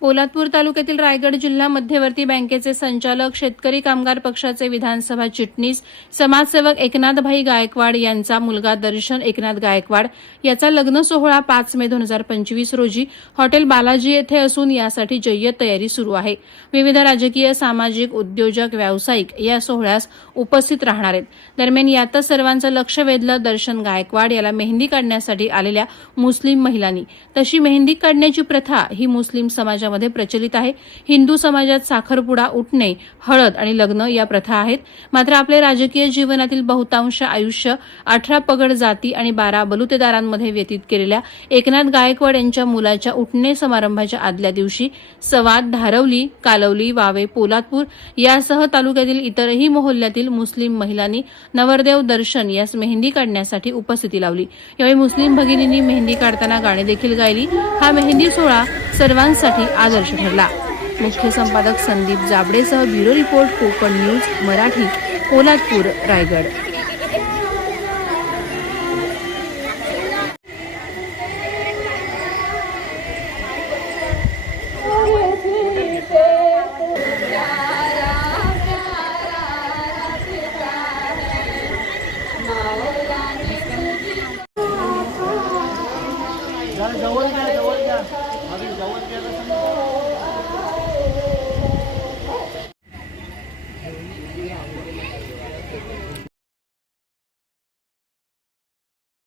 पोलादपूर तालुक्यातील रायगड जिल्हा मध्यवर्ती बँकेचे संचालक शेतकरी कामगार पक्षाचे विधानसभा चिटणीस समाजसेवक एकनाथभाई गायकवाड यांचा मुलगा दर्शन एकनाथ गायकवाड याचा लग्न सोहळा पाच मे दोन हजार पंचवीस रोजी हॉटेल बालाजी येथे असून यासाठी जय्यत तयारी सुरू आहे. विविध राजकीय सामाजिक उद्योजक व्यावसायिक या सोहळ्यास उपस्थित राहणार आहेत. दरम्यान यातच सर्वांचं लक्ष वेधलं दर्शन गायकवाड याला मेहंदी काढण्यासाठी आलेल्या मुस्लिम महिलांनी. तशी मेहंदी काढण्याची प्रथा ही मुस्लिम समाज समाजामध्ये प्रचलित आहे. हिंदू समाजात साखरपुडा उठणे हळद आणि लग्न या प्रथा आहेत. मात्र आपले राजकीय जीवनातील बहुतांश आयुष्य अठरा पगड जाती आणि बारा बलुतेदारांमध्ये व्यतीत केलेल्या एकनाथ गायकवाड यांच्या मुलाच्या उठणे समारंभाच्या आदल्या दिवशी सवाद धारवली कालवली वावे पोलादपूर यासह तालुक्यातील इतरही मोहल्ल्यातील मुस्लिम महिलांनी नवरदेव दर्शन यास मेहंदी काढण्यासाठी उपस्थिती लावली. यावेळी मुस्लिम भगिनींनी मेहंदी काढताना गाणी देखील गायली. हा मेहंदी सोहळा सर्वांसाठी आदर्श ठरला. मुख्य संपादक Sandeep जाबडेसह bureau report Konkan news Marathi Poladpur Raigad. जवळ घ्या जवळ